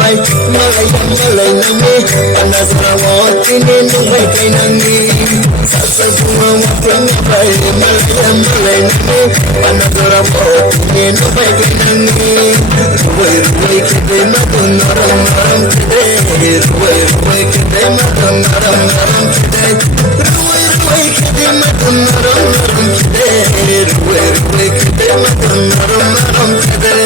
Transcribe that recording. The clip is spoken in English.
Bay malayam malay nami anasrawatini nubay kay nangi sa bunga wapin bay malayam malay nami anasrawatini nubay kay nangi ruway ruway kay madun naram naram kay ruway ruway kay madun naram naram kay ruway ruway kay madun naram naram kay ruway ruway kay madun naram naram kay